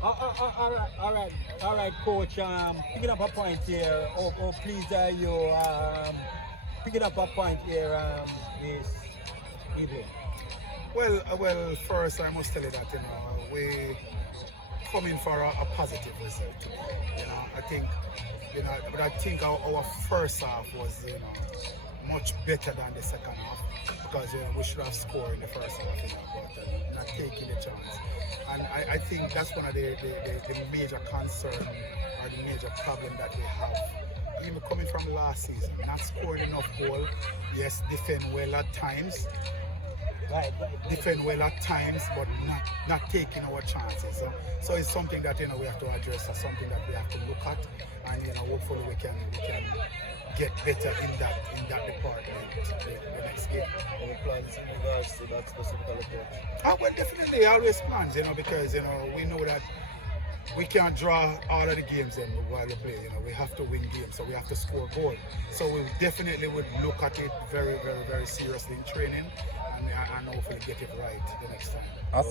All right, coach. Picking up a point here. Oh, please, you picking up a point here this evening. Well, first I must tell you that we coming for a positive result today. I think but I think our first half was much better than the second half because we should have scored in the first half, but not taking the chance. And I think that's one of the major concern or the major problem that we have. Even coming from last season, not scoring enough goal. Yes, defend well at times. Defend well at times, but not taking our chances. So it's something that we have to address, or something that we have to look at, and hopefully we can get better in that department the next game. Any plans in regards to that specific approach? Well, definitely always plans, because we know that we can't draw all of the games in while we play. We have to win games, so we have to score goal. So we definitely would look at it very, very, very seriously in training, and hopefully get it right the next time. I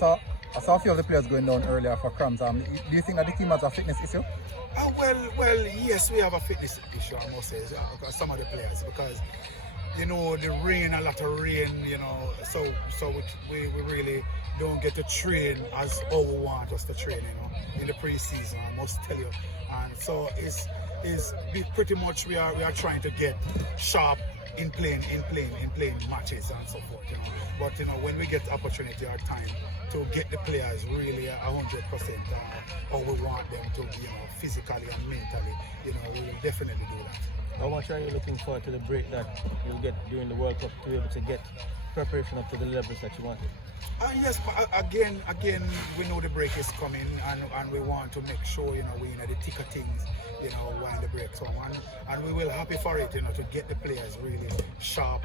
saw a few of the players going down earlier for cramps. Do you think that the team has a fitness issue? Well, yes, we have a fitness issue, I must say, some of the players, because the rain, a lot of rain, so we really don't get to train as how we want us to train, in the pre-season, I must tell you. And so it's pretty much we are trying to get sharp in playing matches and so forth, But when we get opportunity or time to get the players really 100% how we want them to be, physically and mentally, we will definitely do that. How much are you looking forward to the break that you'll get during the World Cup to be able to get preparation up to the levels that you wanted? Yes, but again, we know the break is coming, and we want to make sure we're in the thick of things, while the break's on, and we will happy for it, to get the players really sharp,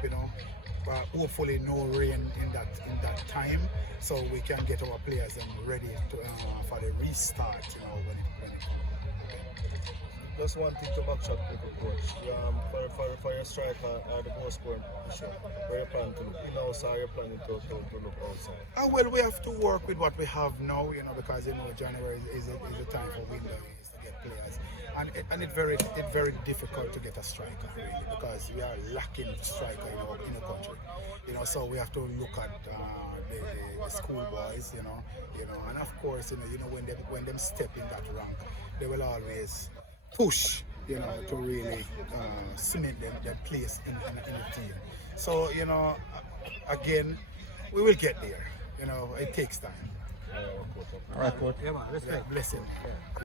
hopefully no rain in that time, so we can get our players ready for the restart, when it comes. Just one thing to backtrack quickly, coach. For your striker or the goal scoring issue, where you plan to look in-house or you planning to look outside? Well, we have to work with what we have now, because January is a time for windows to get players, and it's very difficult to get a striker really, because we are lacking striker in the country, so we have to look at the schoolboys, and of course, when them step in that rank, they will always push, to really cement their place in the team. So, again, we will get there. It takes time. All right, coach. Yeah, man, respect. Blessing.